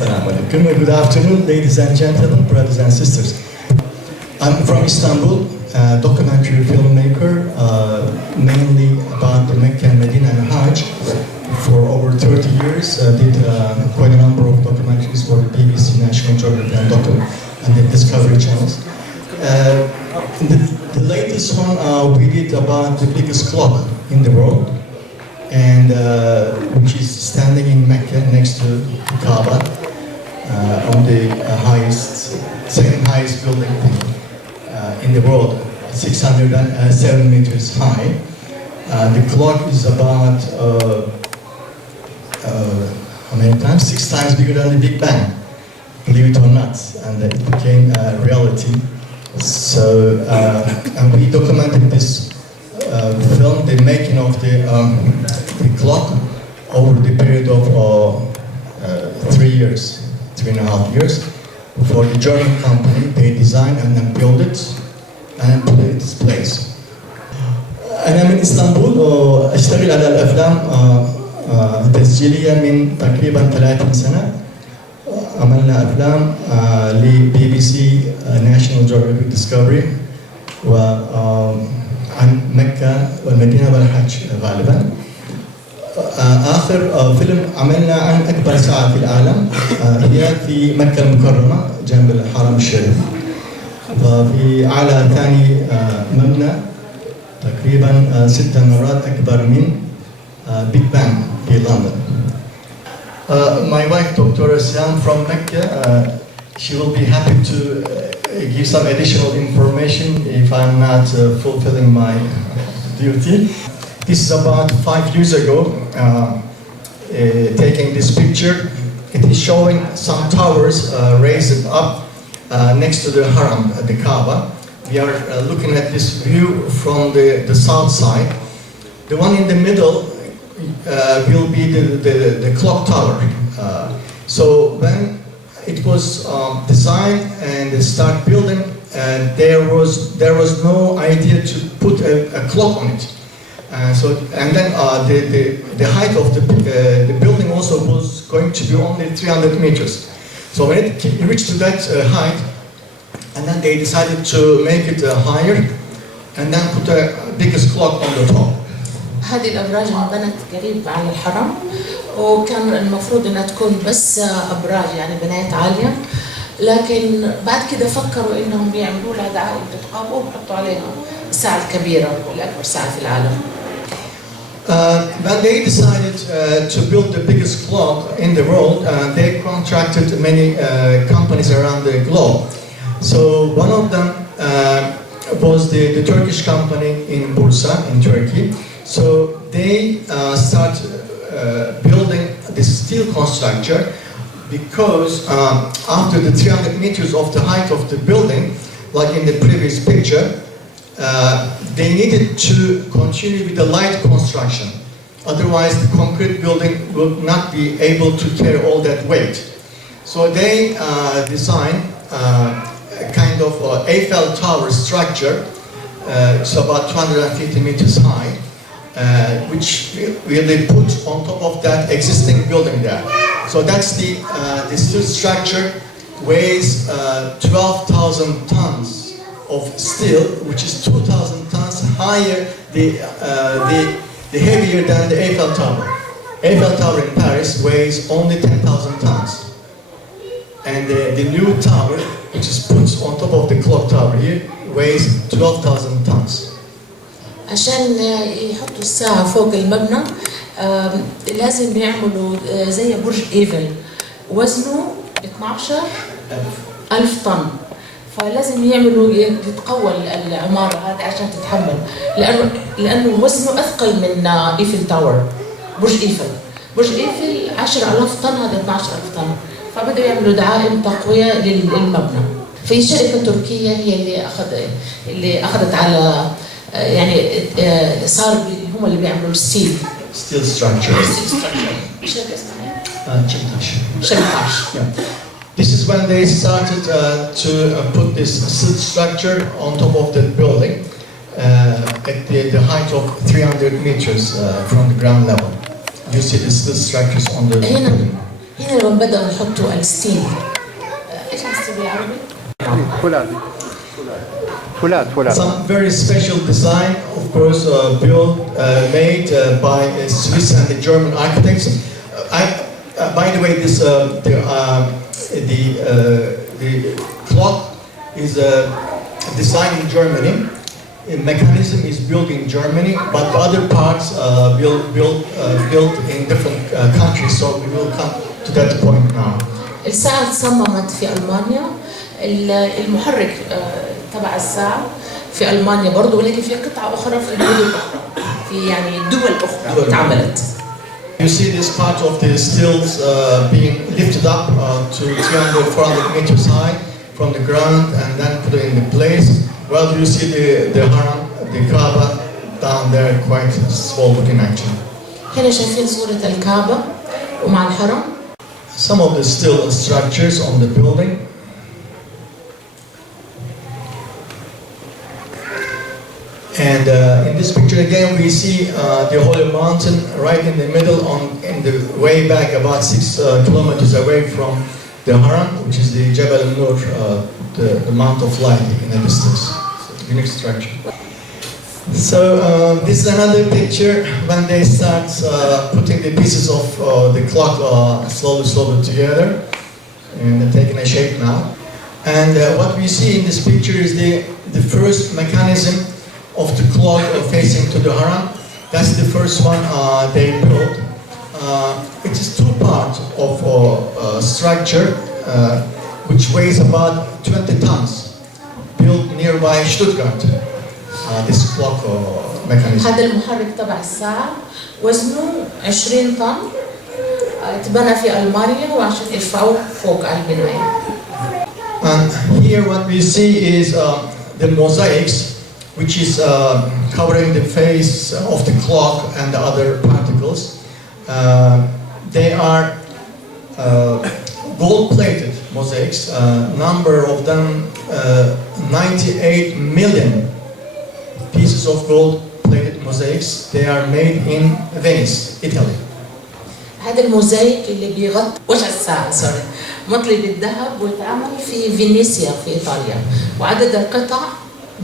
Assalamu alaikum. Good afternoon, ladies and gentlemen, brothers and sisters. I'm from Istanbul, a documentary filmmaker, mainly about the Mecca and Medina and Hajj. For over 30 years, did quite a number of documentaries for the BBC, National Geographic, and the Discovery channels. The latest one we did about the biggest clock in the world, and which is standing in Mecca next to Kaaba, on the second highest building in the world, 607 meters high. The clock is about how many times? 6 times bigger than the Big Bang, believe it or not, and it became a reality. So, and we documented this film, the making of the clock, over the period of 3.5 years, for the German company. They designed and then built it and put it in its place. أنا من إسطنبول وأشتغل على الأفلام تسجيلية من تقريبا 30 سنة. عملنا أفلام لBBC National Geographic Discovery وعن مكة والمدينة والحج غالبا. آخر فيلم عملنا عن أكبر ساعة في العالم هي في مكة المكرمة جنب الحرم الشريف. وفي أعلى ثاني مبنى تقريبا 6 مرات أكبر من بيج بانج في لندن. My wife, Dr. Siam from Mecca, she will be happy to give some additional information if I'm not fulfilling my duty. This is about 5 years ago, taking this picture. It is showing some towers raised up next to the Haram, the Kaaba. We are looking at this view from the south side. The one in the middle will be the clock tower. So when it was designed and start building, there was no idea to put a clock on it. And then the height of the building also was going to be only 300 meters. So when it reached to that height, and then they decided to make it higher, and then put the biggest clock on the top. هذه الأبراج انبنت قريب على الحرم، وكان المفروض إنها تكون بس أبراج يعني بنايات عالية، لكن بعد كده فكروا إنهم يعملوا لها دعاية تتقابوا ويحطوا عليها الساعة الكبيرة والأكبر ساعة في العالم. When they decided to build the biggest clock in the world, they contracted many companies around the globe. So one of them was the Turkish company in Bursa, in Turkey. So they started building this steel construction because after the 300 meters of the height of the building, like in the previous picture, they needed to continue with the light construction. Otherwise, the concrete building would not be able to carry all that weight. So they designed a kind of Eiffel Tower structure. It's about 250 meters high, which they put on top of that existing building there. So that's the steel structure weighs 12,000 tons of steel, which is 2,000 tons higher, the heavier than the Eiffel Tower. Eiffel Tower in Paris weighs only 10,000 tons. And the new tower, which is put on top of the clock tower here, weighs 12,000 tons. عشان يحطوا الساعة فوق المبنى لازم يعملوا زي برج إيفل وزنه 12,000 طن. فلازم يعملوا يتقوى العمارة هذه عشان تتحمل، لأنه وزنه أثقل من إيفل تاور. برج إيفل 10,000 طن، هذا 12,000 طن. فبدأوا يعملوا دعائم تقوية للمبنى. في شركة تركية هي اللي أخذت على يعني صار هم اللي بيعملوا الستيل. Steel structure. شركة اسمها Çimtaş. This is when they started to put this steel structure on top of the building at the height of 300 meters from the ground level. You see the steel structures on the building. هنا لما بدأوا يحطوا الستيل ايش الستيل بالعربي؟ فولاذ فولاذ. Some very special design, of course, built, made by Swiss and the German architects. By the way, this the clock is designed in Germany. The mechanism is built in Germany, but the other parts built in different countries. So we will come to that point now. الساعة تصممت في ألمانيا. المحرك تبع الساعة في ألمانيا برضه، ولكن في قطعة أخرى في المدن الأخرى، في يعني دول أخرى تعملت. You see this part of the stills being lifted up to 300-400 meters high from the ground and then put it in place. Well, you see the haram, the Kaaba down there, quite small looking actually. هنا شايفين صورة الكعبة ومع الحرم. Some of the steel structures on the building. And in this picture again we see the Holy Mountain right in the middle, in the way back about 6 kilometers away from the Haram, which is the Jabal al-Nur, the Mount of Light in the distance. Unique structure. So this is another picture when they start putting the pieces of the clock slowly together, and they're taking a shape now. And what we see in this picture is the first mechanism of the clock facing to the Haram. That's the first one they built. It is two parts of structure which weighs about 20 tons, built nearby Stuttgart. This clock mechanism. هذا المحرك تبع الساعة وزنه 20 طن، تبنى في ألمانيا وعشان يرفعوه فوق على البناية. And here what we see is the mosaics, which is covering the face of the clock and the other particles. They are gold-plated mosaics. Number of them 98 million pieces of gold-plated mosaics. They are made in Venice, Italy. هذا الموزايك اللي بيغطي وجه الساعة مطلي بالذهب ويتعمل في فينيسيا في إيطاليا، وعدد القطع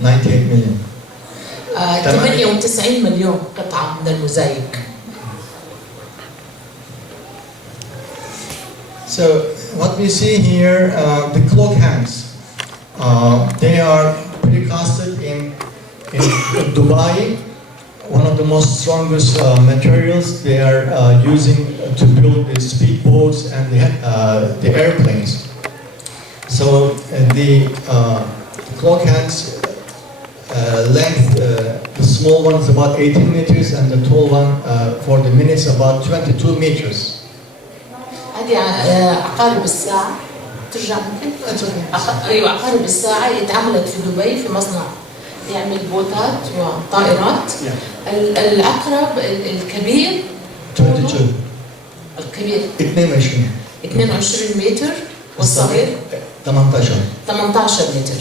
98 million. 98 مليون قطعة من الموزايك. So what we see here, the clock hands. They are precasted in Dubai, one of the most strongest materials they are using to build the speedboats and the airplanes. So the clock hands length, the small one is about 18 meters and the tall one for the minutes about 22 meters. هذه عقارب الساعة ترجع ممكن؟ أيوة عقارب الساعة اتعملت في دبي في مصنع يعمل بوتات وطائرات. العقرب الكبير 22. الكبير 22 متر والصغير 18 متر.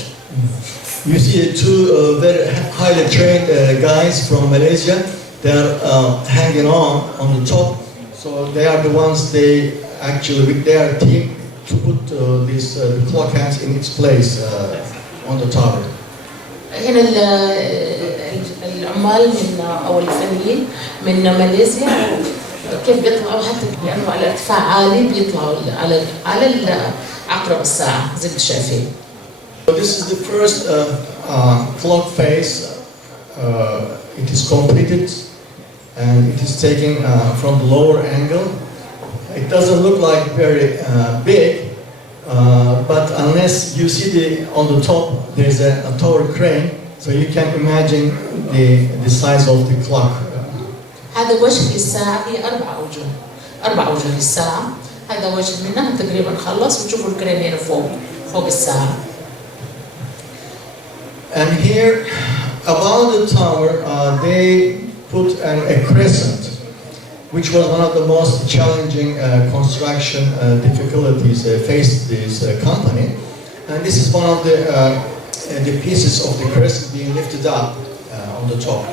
You see two very highly trained guys from Malaysia. They are hanging on the top. So they are the ones they actually with their team to put these clock hands in its place on the tower. هنا العمال من او الفنيين من ماليزيا كيف بيطلعوا حتى لانه على ارتفاع عالي بيطلعوا على عقرب الساعه زي ما شايفين. This is the first clock face. It is completed and it is taken from the lower angle. It doesn't look like very big, but unless you see on the top there's a tower crane, so you can imagine the size of the clock. هذا وجه الساعة هي أربع أوجه للساعة. هذا وجه منها تقريبا خلص وتشوفوا الكرين هنا فوق الساعة. And here above the tower they put a crescent, which was one of the most challenging construction difficulties faced this company. And this is one of the pieces of the crescent being lifted up on the top.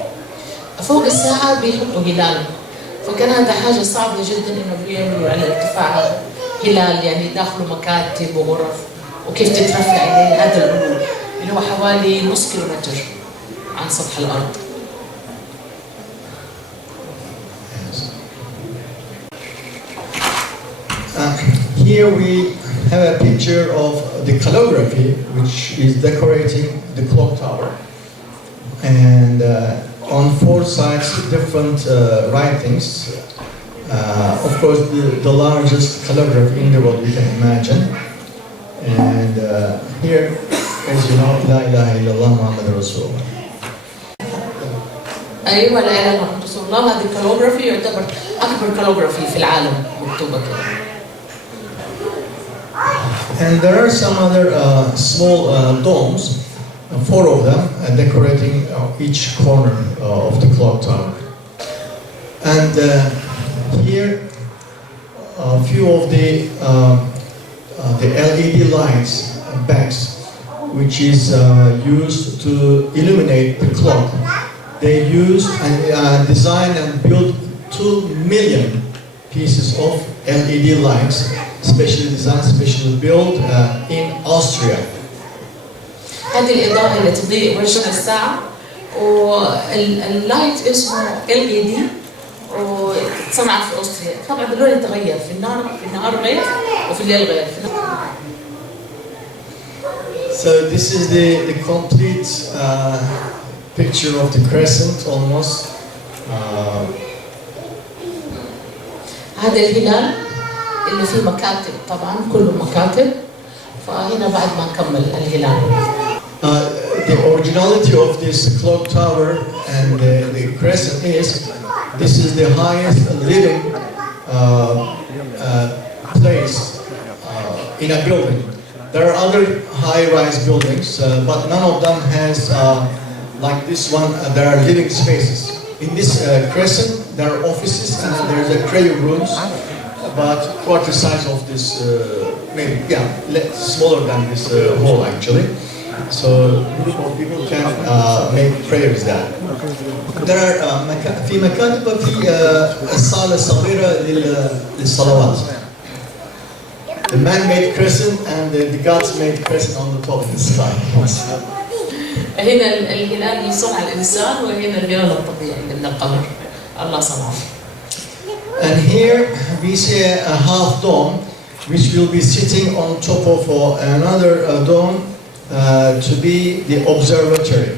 فوق الساعة بيحطوا هلال، فكان هذا حاجة صعبة جدا إنه بيعملوا على ارتفاع هلال يعني داخله مكاتب وغرف وكيف تترفع عليه هذا العلو اللي هو حوالي نص كيلومتر عن سطح الأرض. Here we have a picture of the calligraphy which is decorating the clock tower, and on four sides different writings. Of course, the largest calligraphy in the world you can imagine. And here, as you know, La ilaha illallah Muhammad Rasulullah. أيوة لا إله إلا الله رسول الله. هذه الكالوغرافي يعتبر أكبر كالوغرافي في العالم مكتوبة كده. And there are some other small domes, four of them, decorating each corner of the clock tower. And here, a few of the LED lights, bags, which is used to illuminate the clock. They used and designed and built 2 million pieces of LED lights, specially designed, specially built in Austria. هذه الإضاءة اللي تضيء وجه الساعة واللايت اسمه LED وتصنع في أستراليا. طبعا اللون يتغير في النهار غير وفي الليل غير. So this is the complete picture of the crescent almost. هذا الهلال اللي فيه مكاتب طبعا كله مكاتب فهنا بعد ما نكمل الهلال. The originality of this clock tower and the crescent is this is the highest living place in a building. There are other high-rise buildings, but none of them has like this one. There are living spaces. In this crescent, there are offices and there's a prayer rooms, about quarter size of this, maybe smaller than this hall actually. So a group of people can make prayers there. There are في مكاتب وفي صالة صغيرة للصلوات. The man-made crescent and the gods-made crescent on the top of the sky. هنا الهلال من صنع الإنسان وهنا الهلال الطبيعي من القمر الله صنعه. And here we see a half dome which will be sitting on top of another dome to be the observatory.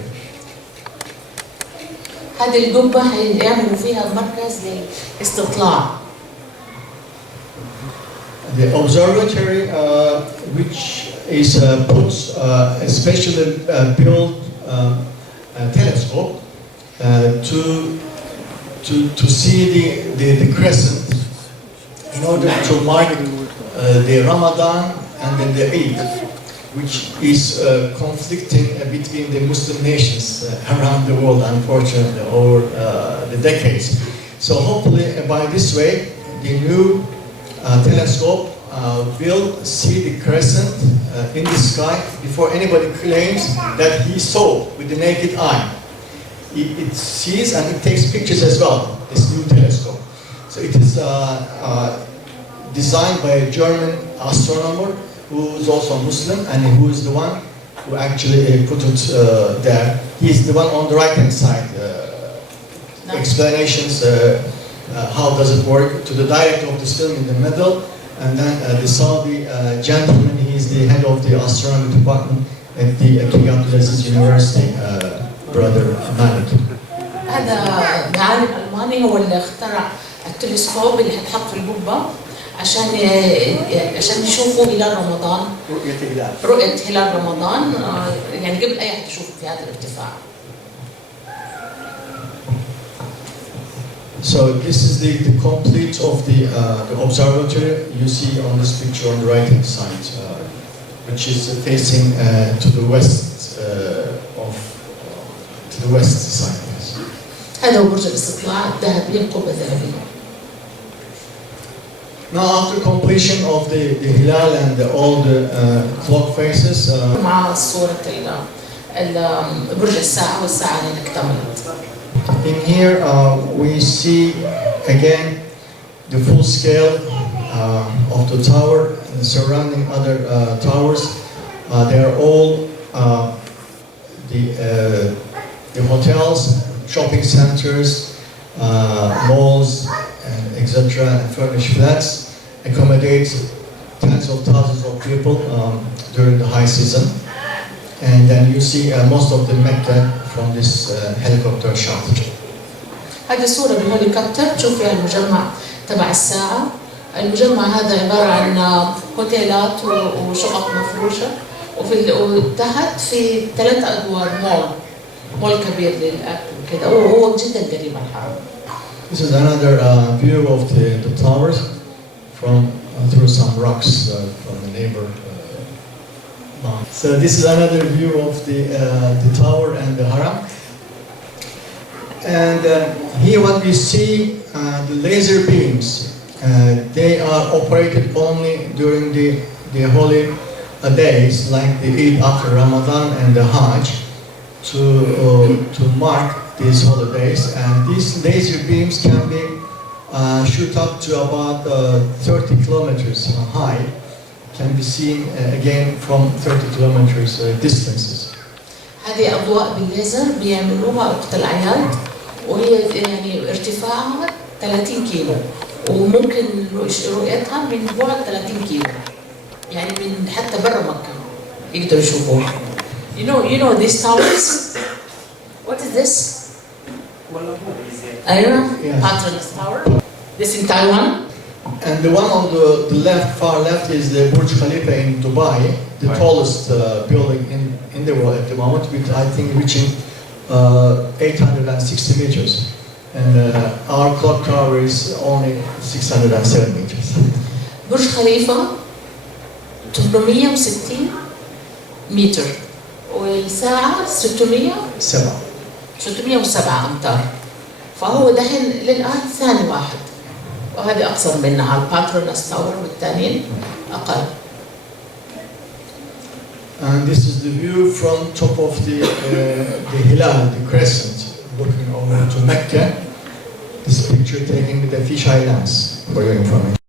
هذه القبة هيعملوا فيها مركز للاستطلاع. The observatory which is puts a specially built telescope to see the crescent in order to mark the Ramadan and then the Eid, which is conflicting between the Muslim nations around the world, unfortunately, over the decades. So hopefully by this way, the new telescope will see the crescent in the sky before anybody claims that he saw with the naked eye. It sees and it takes pictures as well, this new telescope. So it is designed by a German astronomer who is also Muslim and who is the one who actually put it there. He is the one on the right hand side. Explanations, how does it work, to the director of this film in the middle, and then the Saudi gentleman, he is the head of the astronomy department at the King Abdulaziz University, brother Malik. هذا عالم ألماني هو اللي اخترع التلسكوب اللي هتحط في القبة عشان يشوفوا هلال رمضان. رؤية هلال رمضان يعني قبل أي أحد يشوفه في هذا الارتفاع. So this is the complete of the observatory you see on this picture on the right hand side, which is facing to the west to the west side. Yes. هذا هو برج الاستطلاع الذهبي القبة الذهبية. Now after completion of the hilal and all the clock faces. مع صورة برج الساعة والساعة اللي اكتملت. In here we see again the full-scale of the tower and the surrounding other towers, they are all the hotels, shopping centers, malls, and etc. and furnished flats accommodate tens of thousands of people during the high season. And then you see most of the Mecca from this helicopter shot. هذه الصورة بالهليكوبتر تشوف فيها المجمع تبع الساعة. المجمع هذا عبارة عن هوتيلات وشقق مفروشة، وتحت في 3 أدوار مول كبير للأكل وكذا، وهو جدا قريب من الحرم. This is another view of the towers from through some rocks from the neighbor. So this is another view of the tower and the haram. And here what we see, the laser beams, they are operated only during the holy days, like the Eid after Ramadan and the Hajj, to mark these holidays. And these laser beams can be shoot up to about 30 kilometers high, can be seen again from 30 kilometers distances. هذه أضواء بالليزر بيعملوها وقت الأعياد، وهي يعني ارتفاعها 30 كيلو، وممكن رؤيتها من بعد 30 كيلو، يعني من حتى برا مكة يقدروا يشوفوها. You know these towers? What is this? Iron Patronus Tower. This in Taiwan. And the one on the left, far left, is the Burj Khalifa in Dubai, the tallest building in the world at the moment, with I think reaching 860 meters. And our clock tower is only 607 meters. برج خليفة 860 متر، والساعة 607 أمتار. فهو دحين للآن ثاني واحد، وهذا أقصر منها الباترونس تاور، والثانيين أقل. And this is the view from top of the hilal, the crescent, looking over to Mecca. This picture taken with a fisheye lens for your information.